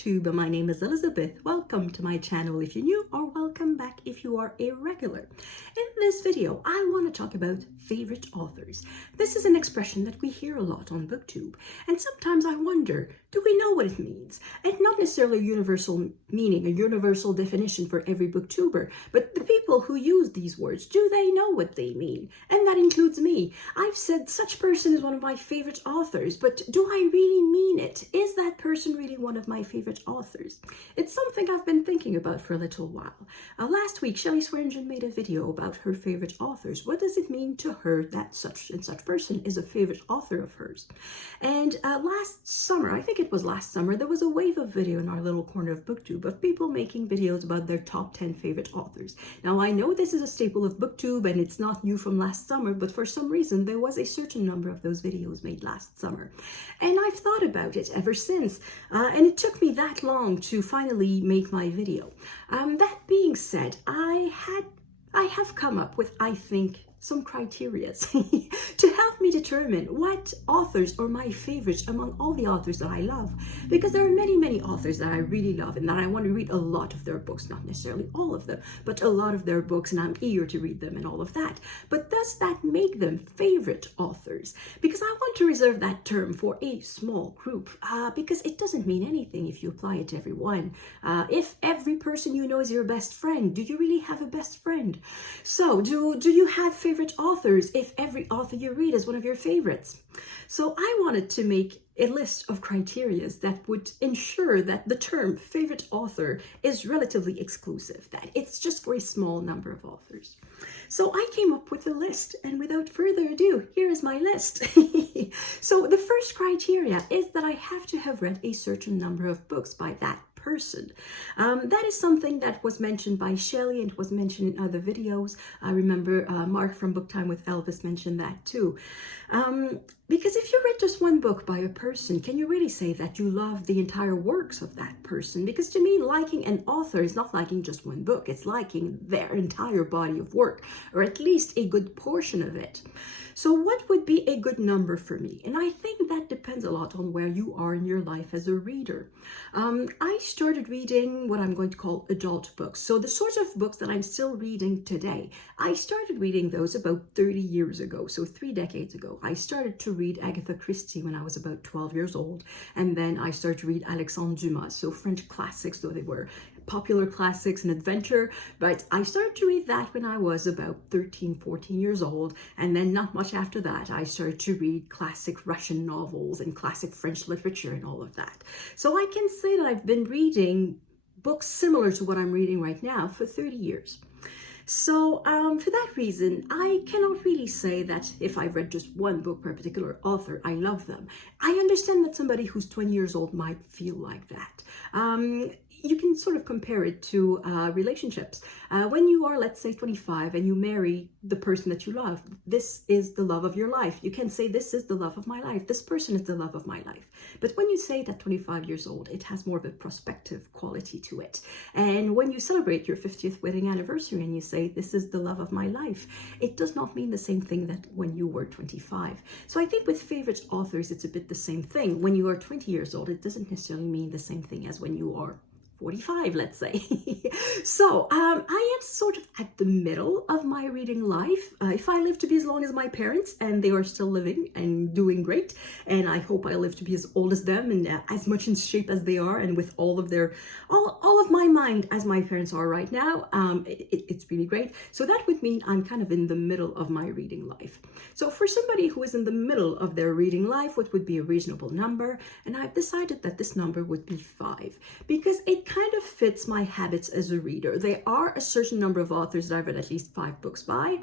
booktube. My name is Elizabeth. Welcome to my channel if you're new, or welcome back if you are a regular. In this video, I want to talk about favorite authors. This is an expression that we hear a lot on booktube, and sometimes I wonder, do we know what it means? And not necessarily a universal meaning, a universal definition for every booktuber, but the people who use these words, do they know what they mean? And that includes me. I've said such person is one of my favorite authors, but do I really mean it? Is that person really one of my favorite authors? It's something I've been thinking about for a little while. Last week, Shelly Swearingen made a video about her favorite authors. What does it mean to her that such and such person is a favorite author of hers? And last summer, I think it was last summer, there was a wave of video in our little corner of booktube of people making videos about their top 10 favorite authors. Now, I know this is a staple of booktube and it's not new from last summer, but for some reason, there was a certain number of those videos made last summer. And I've thought about it ever since, and it took me that long to finally make my video. That being said, I have come up with, I think, some criteria to help me determine what authors are my favorites among all the authors that I love. Because there are many, many authors that I really love and that I want to read a lot of their books, not necessarily all of them, but a lot of their books, and I'm eager to read them and all of that. But does that make them favorite authors? Because I want to reserve that term for a small group, because it doesn't mean anything if you apply it to everyone. If every person you know is your best friend, do you really have a best friend? So do you have favorite authors if every author you read is one of your favorites? So I wanted to make a list of criteria that would ensure that the term favorite author is relatively exclusive, that it's just for a small number of authors. So I came up with a list, and without further ado, here is my list. So the first criteria is that I have to have read a certain number of books by that person. That is something that was mentioned by Shelly and was mentioned in other videos. I remember Mark from Book Time with Elvis mentioned that too. Because if you read just one book by a person, can you really say that you love the entire works of that person? Because to me, liking an author is not liking just one book. It's liking their entire body of work, or at least a good portion of it. So what would be a good number for me? And I think that depends a lot on where you are in your life as a reader. I started reading what I'm going to call adult books. So the sorts of books that I'm still reading today, I started reading those about 30 years ago, so 3 decades ago. I started to read Agatha Christie when I was about 12 years old, and then I started to read Alexandre Dumas, so French classics, though they were popular classics and adventure, but I started to read that when I was about 13, 14 years old, and then not much after that, I started to read classic Russian novels and classic French literature and all of that. So I can say that I've been reading books similar to what I'm reading right now for 30 years. So for that reason, I cannot really say that if I've read just one book by a particular author, I love them. I understand that somebody who's 20 years old might feel like that. You can sort of compare it to relationships. When you are, let's say, 25 and you marry the person that you love, this is the love of your life. You can say, this is the love of my life. This person is the love of my life. But when you say it at 25 years old, it has more of a prospective quality to it. And when you celebrate your 50th wedding anniversary and you say, this is the love of my life, it does not mean the same thing that when you were 25. So I think with favorite authors, it's a bit the same thing. When you are 20 years old, it doesn't necessarily mean the same thing as when you are 45, let's say. So I am sort of at the middle of my reading life. If I live to be as long as my parents, and they are still living and doing great, and I hope I live to be as old as them and as much in shape as they are, and with all of their, all of my mind as my parents are right now, it's really great. So that would mean I'm kind of in the middle of my reading life. So for somebody who is in the middle of their reading life, what would be a reasonable number? And I've decided that this number would be 5, because it kind of fits my habits as a reader. There are a certain number of authors that I've read at least 5 books by,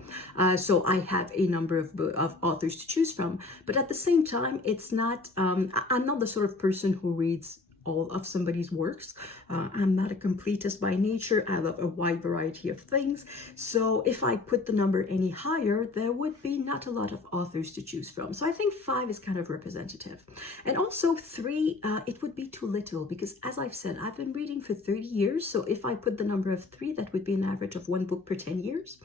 so I have a number of authors to choose from. But at the same time, it's not, I'm not the sort of person who reads all of somebody's works. I'm not a completist by nature. I love a wide variety of things. So if I put the number any higher, there would be not a lot of authors to choose from. So I think 5 is kind of representative. And also 3, it would be too little, because as I've said, I've been reading for 30 years. So if I put the number of 3, that would be an average of 1 book per 10 years.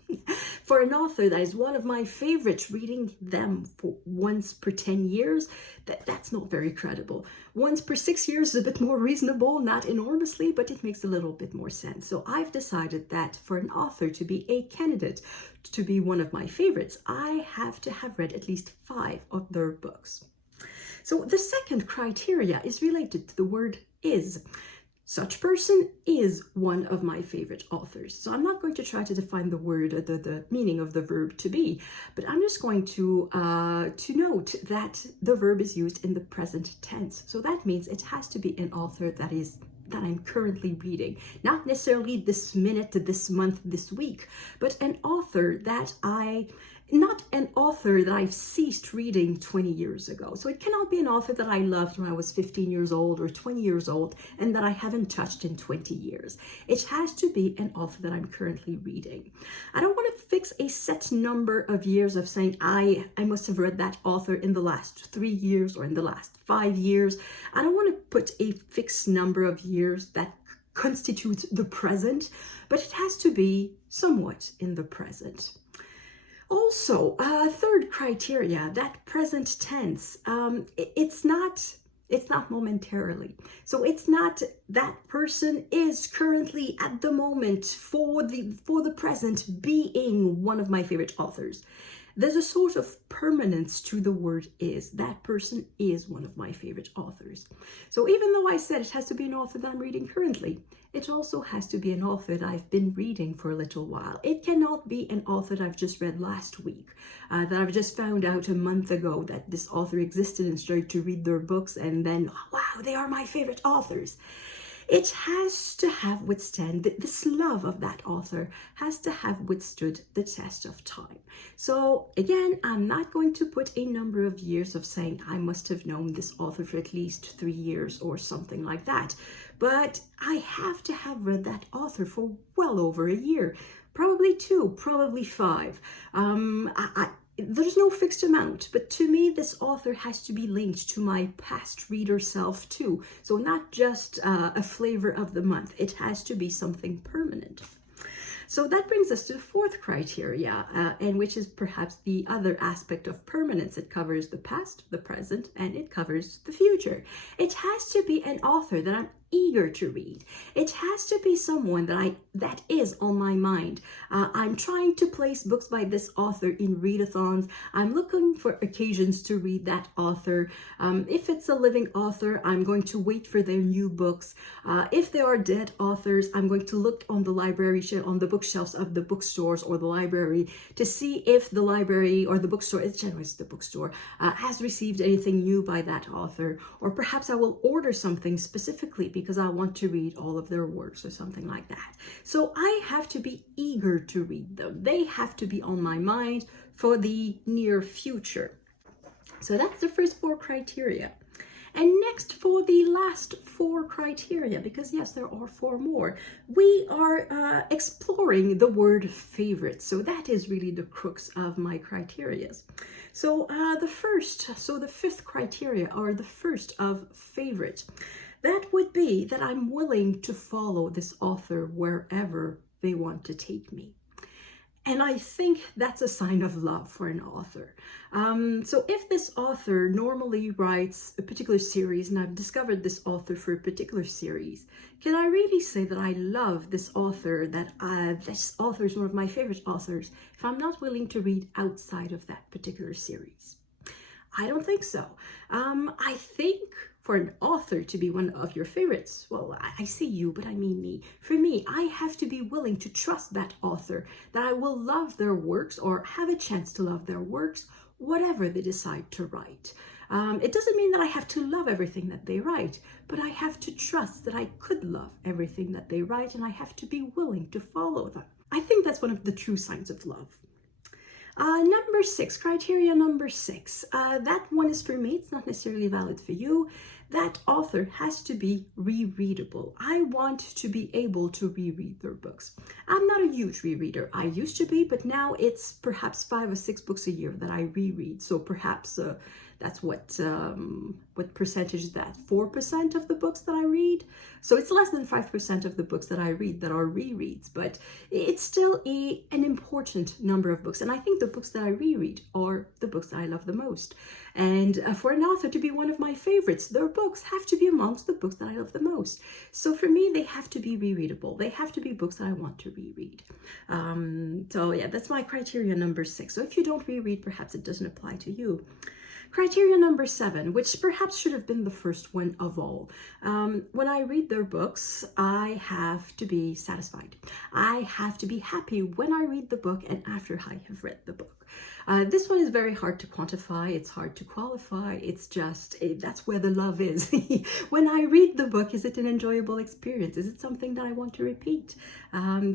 For an author that is one of my favorites, reading them for once per 10 years, that's not very credible. Once per 6 years is a bit more reasonable, not enormously, but it makes a little bit more sense. So I've decided that for an author to be a candidate to be one of my favorites, I have to have read at least 5 of their books. So the second criteria is related to the word is. Such person is one of my favorite authors. So I'm not going to try to define the word, the meaning of the verb to be, but I'm just going to note that the verb is used in the present tense. So that means it has to be an author that I'm currently reading. Not necessarily this minute, this month, this week, but an author that not an author that I've ceased reading 20 years ago. So it cannot be an author that I loved when I was 15 years old or 20 years old and that I haven't touched in 20 years. It has to be an author that I'm currently reading. I don't want to fix a set number of years of saying I must have read that author in the last 3 years or in the last 5 years. I don't want to put a fixed number of years that constitutes the present, but it has to be somewhat in the present. Also, third criteria, that present tense, it's not momentarily. So it's not that person is currently at the moment for the present being one of my favorite authors. There's a sort of permanence to the word is. That person is one of my favorite authors. So even though I said it has to be an author that I'm reading currently, it also has to be an author that I've been reading for a little while. It cannot be an author that I've just read last week, that I've just found out a month ago that this author existed and started to read their books and then, wow, they are my favorite authors. It has to have withstood, this love of that author has to have withstood the test of time. So again, I'm not going to put a number of years of saying I must have known this author for at least 3 years or something like that. But I have to have read that author for well over a year, probably 2, probably 5. There's no fixed amount, but to me, this author has to be linked to my past reader self too. So not just a flavor of the month, it has to be something permanent. So that brings us to the fourth criteria, and which is perhaps the other aspect of permanence. It covers the past, the present, and it covers the future. It has to be an author that I'm eager to read. It has to be someone that is on my mind. I'm trying to place books by this author in readathons. I'm looking for occasions to read that author. If it's a living author, I'm going to wait for their new books. If they are dead authors, I'm going to look on the library on the bookshelves of the bookstores or the library to see if the library or the bookstore, it's generally the bookstore, has received anything new by that author. Or perhaps I will order something specifically because I want to read all of their works or something like that. So I have to be eager to read them. They have to be on my mind for the near future. So that's the first 4 criteria. And next, for the last 4 criteria, because yes, there are 4 more, we are exploring the word favorite. So that is really the crux of my criterias. So the 5th criteria, or the first of favorite, that would be that I'm willing to follow this author wherever they want to take me. And I think that's a sign of love for an author. So if this author normally writes a particular series, and I've discovered this author for a particular series, can I really say that I love this author, that this author is one of my favorite authors, if I'm not willing to read outside of that particular series? I don't think so. I think for an author to be one of your favorites, well, I see you, but I mean me. For me, I have to be willing to trust that author, that I will love their works or have a chance to love their works, whatever they decide to write. It doesn't mean that I have to love everything that they write, but I have to trust that I could love everything that they write, and I have to be willing to follow them. I think that's one of the true signs of love. Number 6, criteria number 6. That one is for me. It's not necessarily valid for you. That author has to be rereadable. I want to be able to reread their books. I'm not a huge rereader. I used to be, but now it's perhaps 5 or 6 books a year that I reread. So perhaps That's what percentage is that? 4% of the books that I read. So it's less than 5% of the books that I read that are rereads, but it's still an important number of books. And I think the books that I reread are the books that I love the most. And for an author to be one of my favorites, their books have to be amongst the books that I love the most. So for me, they have to be rereadable. They have to be books that I want to reread. So yeah, that's my criteria number 6. So if you don't reread, perhaps it doesn't apply to you. Criteria number 7, which perhaps should have been the first one of all. When I read their books, I have to be satisfied. I have to be happy when I read the book and after I have read the book. This one is very hard to quantify. It's hard to qualify. It's just, that's where the love is. When I read the book, is it an enjoyable experience? Is it something that I want to repeat?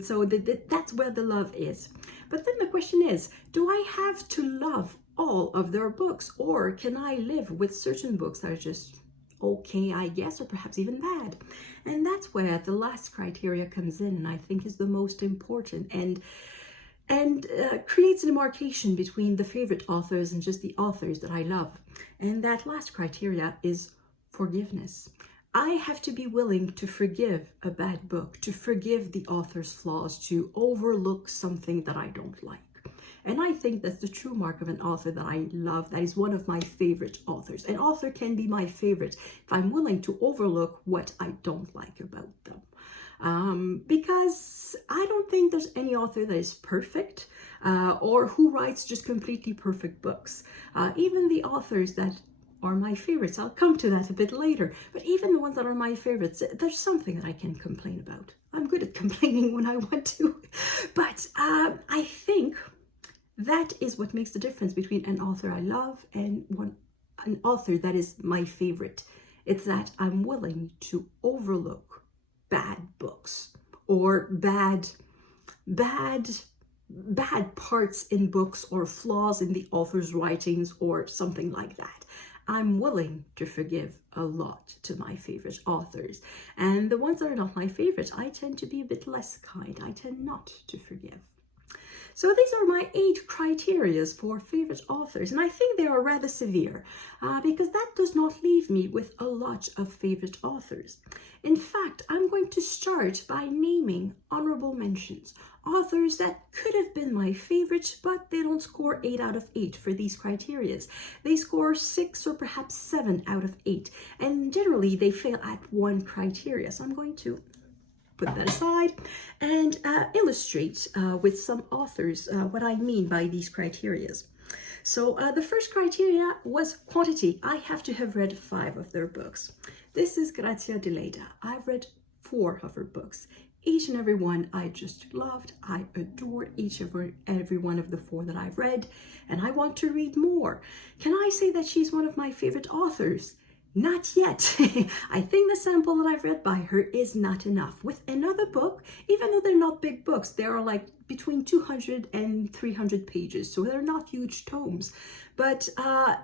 So that's where the love is. But then the question is, do I have to love all of their books, or can I live with certain books that are just okay, I guess, or perhaps even bad? And that's where the last criteria comes in, and I think is the most important, and creates a demarcation between the favorite authors and just the authors that I love. And that last criteria is forgiveness. I have to be willing to forgive a bad book, to forgive the author's flaws, to overlook something that I don't like. And I think that's the true mark of an author that I love, that is one of my favorite authors. An author can be my favorite if I'm willing to overlook what I don't like about them. Because I don't think there's any author that is perfect or who writes just completely perfect books. Even the authors that are my favorites, I'll come to that a bit later, but even the ones that are my favorites, there's something that I can complain about. I'm good at complaining when I want to, but I think that is what makes the difference between an author I love and an author that is my favorite. It's that I'm willing to overlook bad books or bad parts in books or flaws in the author's writings or something like that. I'm willing to forgive a lot to my favorite authors. And the ones that are not my favorites, I tend to be a bit less kind. I tend not to forgive. So these are my 8 criteria for favorite authors, and I think they are rather severe because that does not leave me with a lot of favorite authors. In fact, I'm going to start by naming honorable mentions, authors that could have been my favorite, but they don't score 8 out of 8 for these criteria. They score 6 or perhaps 7 out of 8, and generally they fail at 1 criteria. So I'm going to put that aside and illustrate with some authors what I mean by these criteria. So the first criteria was quantity. I have to have read 5 of their books. This is Grazia de Leda. I've read 4 of her books. Each and every one I just loved. I adore each of every one of the 4 that I've read, and I want to read more. Can I say that she's one of my favorite authors? Not yet. I think the sample that I've read by her is not enough. With another book, even though they're not big books, they are like between 200 and 300 pages, so they're not huge tomes. But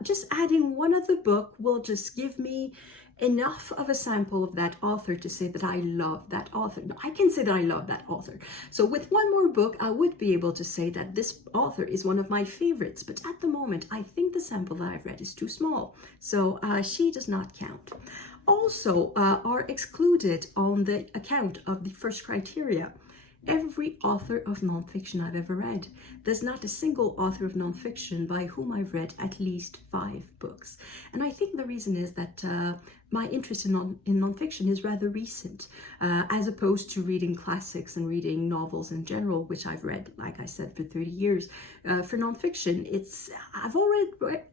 just adding one other book will just give me enough of a sample of that author to say that I love that author. No, I can say that I love that author. So with one more book, I would be able to say that this author is one of my favorites. But at the moment, I think the sample that I've read is too small. So she does not count. Also are excluded on the account of the first criteria every author of nonfiction I've ever read. There's not a single author of nonfiction by whom I've read at least 5 books. And I think the reason is that my interest in nonfiction is rather recent, as opposed to reading classics and reading novels in general, which I've read, like I said, for 30 years. For nonfiction,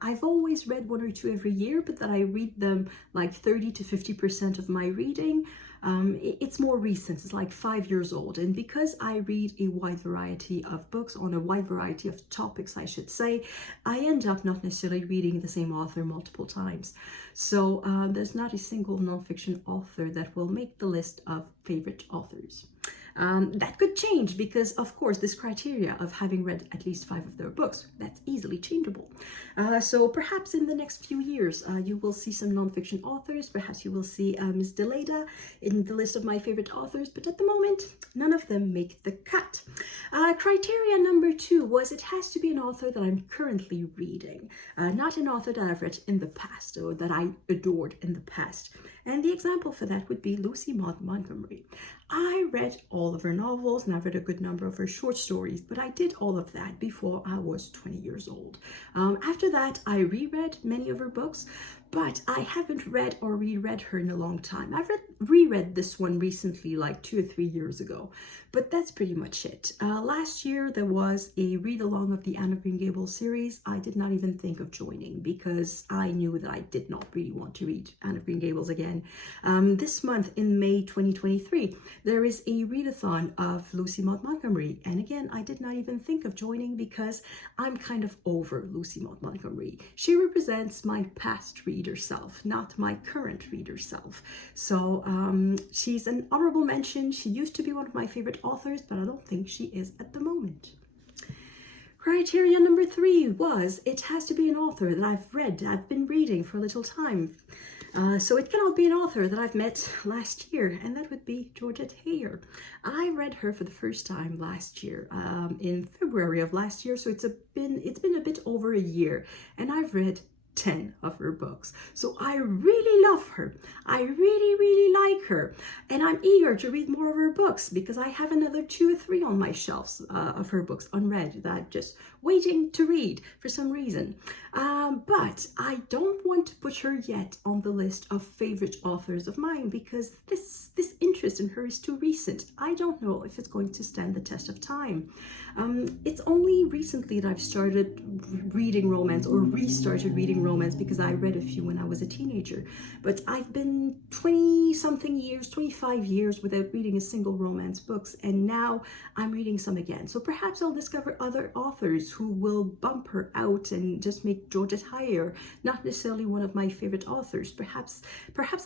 I've always read 1 or 2 every year, but that I read them like 30 to 50% of my reading. It's more recent. It's like 5 years old, and because I read a wide variety of books on a wide variety of topics, I should say, I end up not necessarily reading the same author multiple times. So there's not a single nonfiction author that will make the list of favorite authors. That could change because, of course, this criteria of having read at least 5 of their books, that's easily changeable. So perhaps in the next few years, you will see some nonfiction authors. Perhaps you will see Ms. Deleda in the list of my favorite authors, but at the moment, none of them make the cut. Criteria number 2 was it has to be an author that I'm currently reading, not an author that I've read in the past or that I adored in the past. And the example for that would be Lucy Maud Montgomery. I read all of her novels and I've read a good number of her short stories, but I did all of that before I was 20 years old. After that, I reread many of her books, but I haven't read or reread her in a long time. I've reread this one recently, like 2 or 3 years ago, but that's pretty much it. Last year, there was a read-along of the Anne of Green Gables series. I did not even think of joining because I knew that I did not really want to read Anne of Green Gables again. This month, in May 2023, there is a readathon of Lucy Maud Montgomery. And again, I did not even think of joining because I'm kind of over Lucy Maud Montgomery. She represents my past reader self, not my current reader self. So she's an honorable mention. She used to be one of my favorite authors, but I don't think she is at the moment. Criteria number 3 was it has to be an author that I've been reading for a little time. So it cannot be an author that I've met last year, and that would be Georgette Heyer. I read her for the first time last year, in February of last year, so it's been a bit over a year, and I've read 10 of her books. So I really love her. I really like her. And I'm eager to read more of her books because I have another 2 or 3 on my shelves of her books unread that I'm just waiting to read for some reason. But I don't want to put her yet on the list of favorite authors of mine because this interest in her is too recent. I don't know if it's going to stand the test of time. It's only recently that I've started reading romance or restarted reading romance because I read a few when I was a teenager. But I've been 20-something years, 25 years without reading a single romance books, and now I'm reading some again. So perhaps I'll discover other authors who will bump her out and just make Georgette Heyer not necessarily one of my favorite authors. Perhaps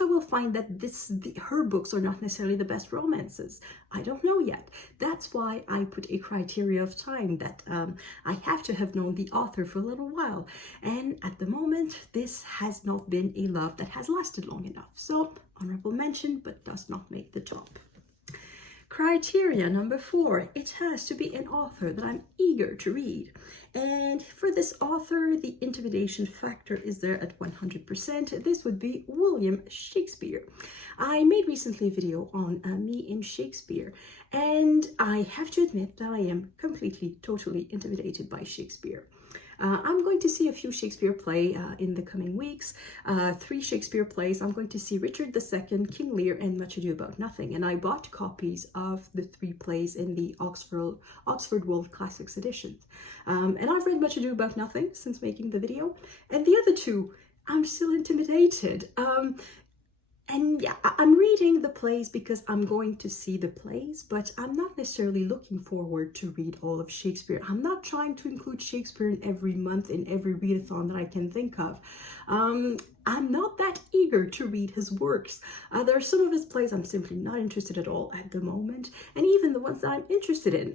I will find that her books are not necessarily the best romances. I don't know yet. That's why I put a criteria of time that I have to have known the author for a little while. And at the moment, this has not been a love that has lasted long enough. So honorable mention, but does not make the top. Criteria number 4, it has to be an author that I'm eager to read. And for this author, the intimidation factor is there at 100%. This would be William Shakespeare. I made recently a video on me in Shakespeare, and I have to admit that I am completely, totally intimidated by Shakespeare. I'm going to see a few Shakespeare plays in the coming weeks. 3 Shakespeare plays. I'm going to see Richard II, King Lear, and Much Ado About Nothing. And I bought copies of the 3 plays in the Oxford World Classics edition. And I've read Much Ado About Nothing since making the video. And the other 2, I'm still intimidated. And yeah, I'm reading the plays because I'm going to see the plays, but I'm not necessarily looking forward to read all of Shakespeare. I'm not trying to include Shakespeare in every month in every readathon that I can think of. I'm not that eager to read his works. There are some of his plays I'm simply not interested at all at the moment, and even the ones that I'm interested in,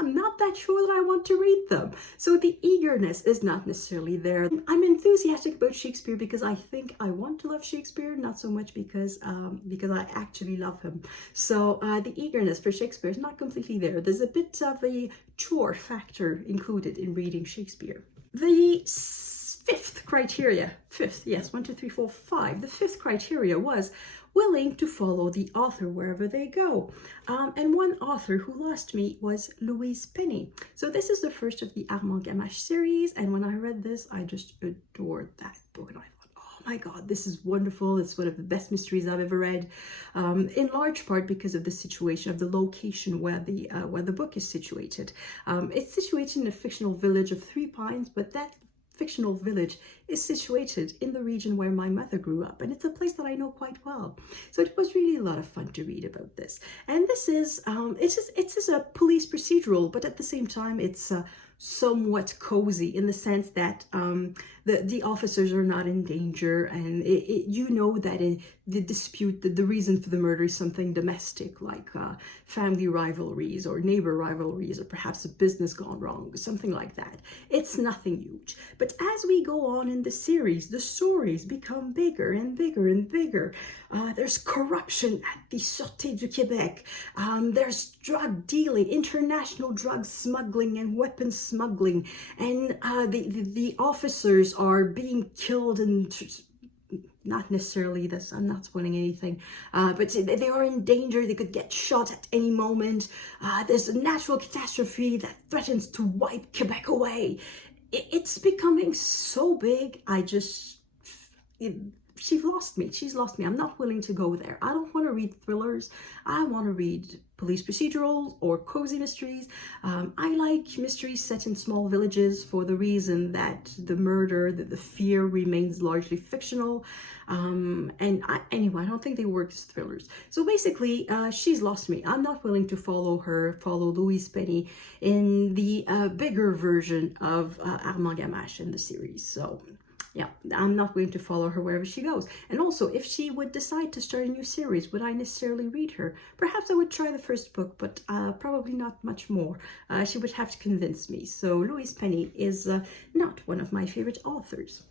I'm not that sure that I want to read them. So the eagerness is not necessarily there. I'm enthusiastic about Shakespeare because I think I want to love Shakespeare, not so much because I actually love him. So the eagerness for Shakespeare is not completely there. There's a bit of a chore factor included in reading Shakespeare. The 5th criteria, 5th, yes, 1, 2, 3, 4, 5. The 5th criteria was willing to follow the author wherever they go. And one author who lost me was Louise Penny. So this is the first of the Armand Gamache series, and when I read this, I just adored that book, and I thought, oh my God, this is wonderful. It's one of the best mysteries I've ever read, in large part because of the situation, of the location where the book is situated. It's situated in a fictional village of 3 Pines, but that fictional village is situated in the region where my mother grew up, and it's a place that I know quite well. So it was really a lot of fun to read about this. And this is it's a police procedural, but at the same time it's somewhat cozy in the sense that the officers are not in danger, and you know that the dispute, the reason for the murder is something domestic, like family rivalries or neighbor rivalries, or perhaps a business gone wrong, something like that. It's nothing huge. But as we go on in the series, the stories become bigger and bigger and bigger. There's corruption at the Sûreté du Québec. There's drug dealing, international drug smuggling and weapons smuggling, and the officers are being killed, and not necessarily this, I'm not spoiling anything, but they are in danger. They could get shot at any moment. There's a natural catastrophe that threatens to wipe Quebec away. It's becoming so big. She's lost me. She's lost me. I'm not willing to go there. I don't want to read thrillers. I want to read police procedurals or cozy mysteries. I like mysteries set in small villages for the reason that the murder, the fear remains largely fictional. Anyway, I don't think they work as thrillers. So basically, she's lost me. I'm not willing to follow Louise Penny in the bigger version of Armand Gamache in the series. So yeah, I'm not going to follow her wherever she goes. And also, if she would decide to start a new series, would I necessarily read her? Perhaps I would try the first book, but probably not much more. She would have to convince me. So Louise Penny is not one of my favorite authors.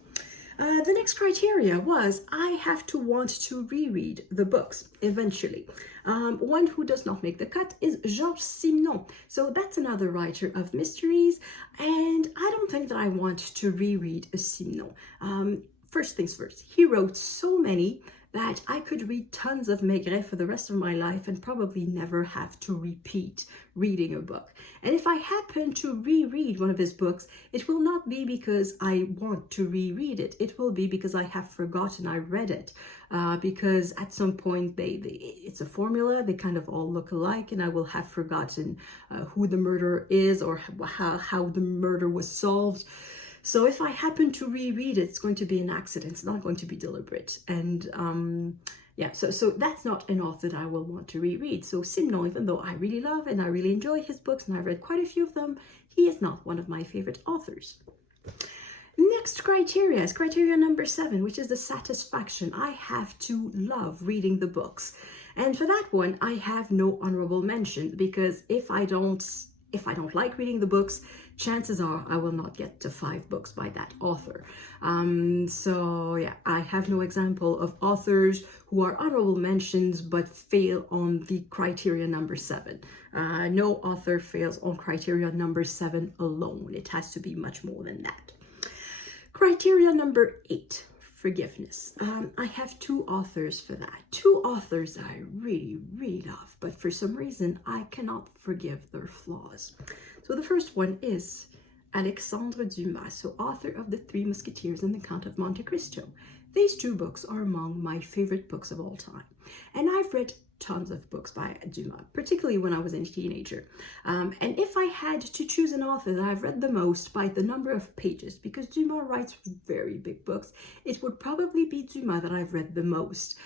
The next criteria was I have to want to reread the books eventually. One who does not make the cut is Georges Simenon. So that's another writer of mysteries, and I don't think that I want to reread a Simenon. First things first, he wrote so many that I could read tons of Maigret for the rest of my life and probably never have to repeat reading a book. And if I happen to reread one of his books, it will not be because I want to reread it. It will be because I have forgotten I read it. Because at some point, it's a formula. They kind of all look alike, and I will have forgotten who the murderer is or how the murder was solved. So if I happen to reread it, it's going to be an accident. It's not going to be deliberate. And yeah, so that's not an author that I will want to reread. So Simenon, even though I really love and I really enjoy his books, and I've read quite a few of them, he is not one of my favorite authors. Next criteria is criteria number 7, which is the satisfaction. I have to love reading the books. And for that one, I have no honorable mention, because if I don't like reading the books, chances are I will not get to 5 books by that author. So yeah, I have no example of authors who are honorable mentions but fail on the criteria number 7. No author fails on criteria number 7 alone. It has to be much more than that. Criteria number 8. Forgiveness. I have 2 authors for that. 2 authors that I really, really love, but for some reason I cannot forgive their flaws. So the first one is Alexandre Dumas, so author of The Three Musketeers and The Count of Monte Cristo. These 2 books are among my favorite books of all time. And I've read tons of books by Dumas, particularly when I was a teenager. And if I had to choose an author that I've read the most by the number of pages, because Dumas writes very big books, it would probably be Dumas that I've read the most.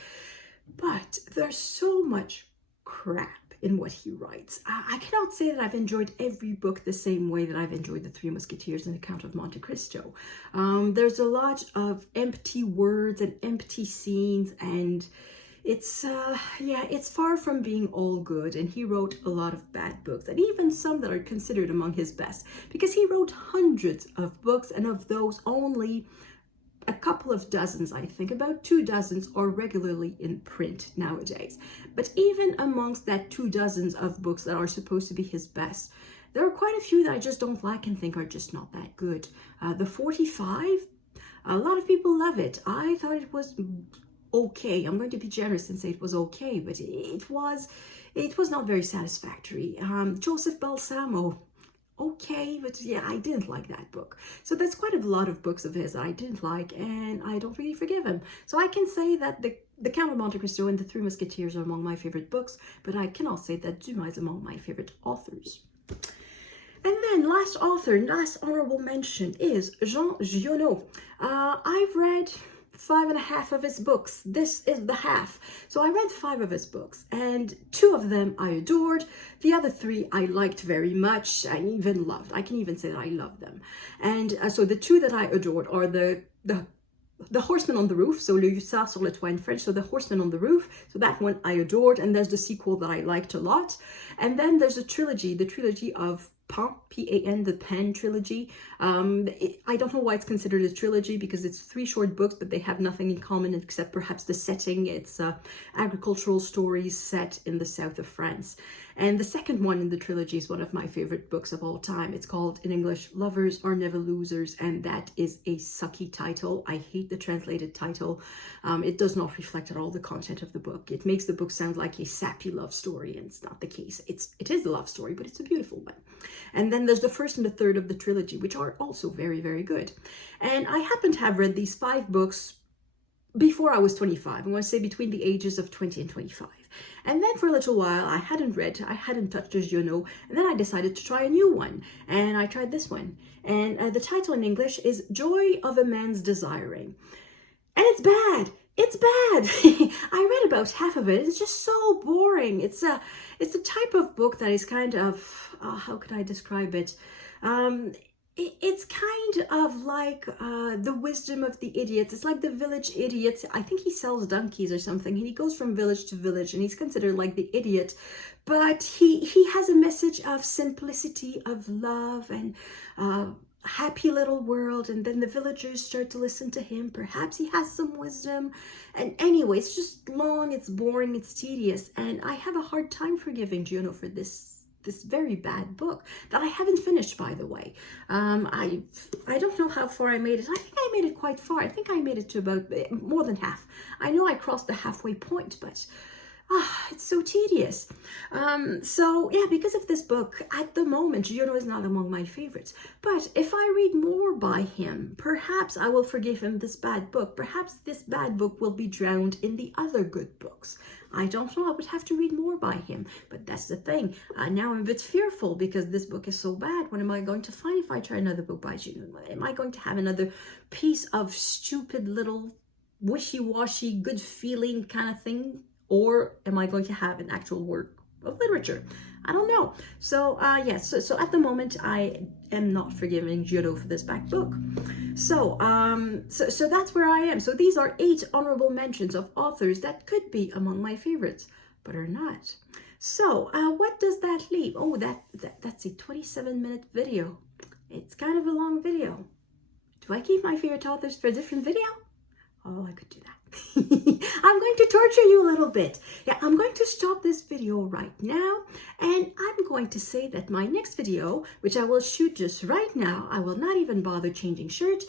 But there's so much crap in what he writes. I cannot say that I've enjoyed every book the same way that I've enjoyed The Three Musketeers and The Count of Monte Cristo. There's a lot of empty words and empty scenes, and it's far from being all good, and he wrote a lot of bad books, and even some that are considered among his best, because he wrote hundreds of books, and of those only a couple of dozens, I think, about 2 dozens are regularly in print nowadays. But even amongst that 2 dozens of books that are supposed to be his best, there are quite a few that I just don't like and think are just not that good. The 45, a lot of people love it. I thought it was okay. I'm going to be generous and say it was okay, but it was not very satisfactory. Joseph Balsamo, okay, but yeah, I didn't like that book. So there's quite a lot of books of his that I didn't like, and I don't really forgive him. So I can say that the Count of Monte Cristo and The Three Musketeers are among my favorite books, but I cannot say that Dumas is among my favorite authors. And then last author, last honorable mention is Jean Giono. I've read 5.5 of his books. This is the half. So I read 5 of his books, and 2 of them I adored. The other 3 I liked very much and even loved. I can even say that I loved them. And so the 2 that I adored are the Horseman on the Roof, so Le Hussard sur le Toit in French, so The Horseman on the Roof, so that one I adored, and there's the sequel that I liked a lot. And then there's the trilogy of Pan, P-A-N, the Pan trilogy. I don't know why it's considered a trilogy, because it's 3 short books, but they have nothing in common except perhaps the setting. It's agricultural stories set in the south of France. And the second one in the trilogy is one of my favorite books of all time. It's called, in English, Lovers Are Never Losers, and that is a sucky title. I hate the translated title. It does not reflect at all the content of the book. It makes the book sound like a sappy love story, and it's not the case. It is a love story, but it's a beautiful one. And then there's the first and the third of the trilogy, which are also very, very good. And I happen to have read these 5 books before I was 25. I'm going to say between the ages of 20 and 25. And then for a little while, I hadn't touched a journal, and then I decided to try a new one. And I tried this one. And the title in English is Joy of a Man's Desiring. And it's bad. It's bad. I read about half of it. It's just so boring. It's a type of book that is kind of, how could I describe it? It's kind of like The Wisdom of the Idiot. It's like the village idiot. I think he sells donkeys or something. He goes from village to village, and he's considered like the idiot. But he has a message of simplicity, of love, and happy little world. And then the villagers start to listen to him. Perhaps he has some wisdom. And anyway, it's just long, it's boring, it's tedious. And I have a hard time forgiving Giono for this very bad book that I haven't finished, by the way. I don't know how far I made it. I think I made it quite far. I think I made it to about more than half. I know I crossed the halfway point, but it's so tedious. So yeah, because of this book, at the moment, Giono is not among my favorites. But if I read more by him, perhaps I will forgive him this bad book. Perhaps this bad book will be drowned in the other good books. I don't know. I would have to read more by him. But that's the thing. Now I'm a bit fearful because this book is so bad. What am I going to find if I try another book by Giono? Am I going to have another piece of stupid little wishy-washy, good feeling kind of thing? Or am I going to have an actual work of literature? I don't know. So yes, so at the moment I am not forgiving Giono for this back book. So so that's where I am. So these are 8 honorable mentions of authors that could be among my favorites, but are not. So what does that leave? Oh, that's a 27-minute video. It's kind of a long video. Do I keep my favorite authors for a different video? Oh, I could do that. I'm going to torture you a little bit. Yeah, I'm going to stop this video right now, and I'm going to say that my next video, which I will shoot just right now, I will not even bother changing shirt,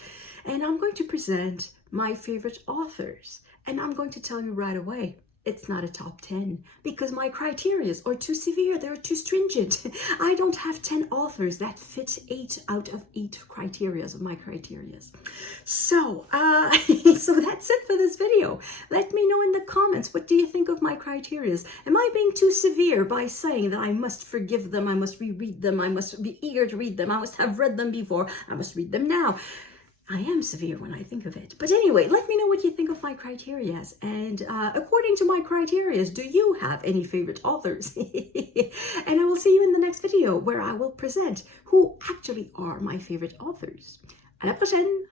and I'm going to present my favorite authors. And I'm going to tell you right away, it's not a top 10 because my criteria are too severe. They're too stringent. I don't have 10 authors that fit 8 out of 8 criteria of my criteria. So, so that's it for this video. Let me know in the comments, what do you think of my criteria? Am I being too severe by saying that I must forgive them, I must reread them, I must be eager to read them, I must have read them before, I must read them now? I am severe when I think of it. But anyway, let me know what you think of my criteria. And according to my criteria, do you have any favorite authors? And I will see you in the next video where I will present who actually are my favorite authors. À la prochaine!